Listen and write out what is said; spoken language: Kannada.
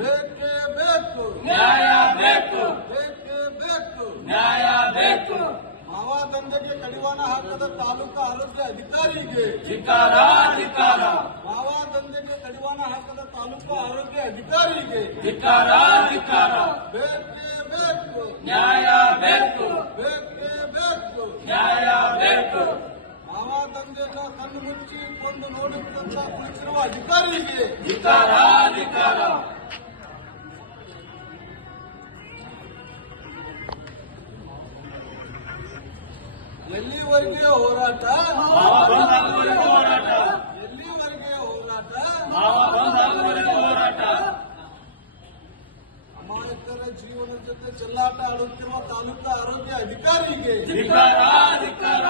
ಬೇಕೇ ಬೇಕು, ನ್ಯಾಯ ಬೇಕು, ಬೇಕೇ ಬೇಕು, ನ್ಯಾಯ ಬೇಕು. ಮಾವಾ ದಂಧೆಗೆ ಕಡಿವಾಣ ಹಾಕದ ತಾಲೂಕು ಆರೋಗ್ಯ ಅಧಿಕಾರಿಗೆ ಧಿಕ್ಕಾರ, ಧಿಕ್ಕಾರ, ಮಾವಾ ದಂಧೆಗೆ ಕಡಿವಾಣ ಹಾಕದ ತಾಲೂಕು ಆರೋಗ್ಯ ಅಧಿಕಾರಿಗೆ ಧಿಕ್ಕಾರ, ಧಿಕ್ಕಾರ. ಬೇಕೇ ಬೇಕು, ನ್ಯಾಯ ಬೇಕು, ಬೇಕೇ ಬೇಕು, ನ್ಯಾಯ ಬೇಕು. ಮಾವಾ ದಂಧೆಯನ್ನು ಕಣ್ಣು ಮುಚ್ಚಿ ಕೊಂಡು ನೋಡುತ್ತಂತ ಕುಳಿತಿರುವ ಅಧಿಕಾರಿಗೆ ಧಿಕ್ಕಾರ, ಧಿಕ್ಕಾರ. ಎಲ್ಲಿವರೆಗೆ ಹೋರಾಟ, ಮಾವ ಬಂದಾಗುವವರೆಗೂ ಹೋರಾಟ, ಎಲ್ಲಿವರೆಗೆ ಹೋರಾಟ, ಮಾವ ಬಂದಾಗುವವರೆಗೂ ಹೋರಾಟ. ಅಮಾಯಕರ ಜೀವನದ ಜೊತೆ ಚೆಲ್ಲಾಟ ಆಡುತ್ತಿರುವ ತಾಲೂಕು ಆರೋಗ್ಯ ಅಧಿಕಾರಿಗೆ ಧಿಕ್ಕಾರ, ಧಿಕ್ಕಾರ.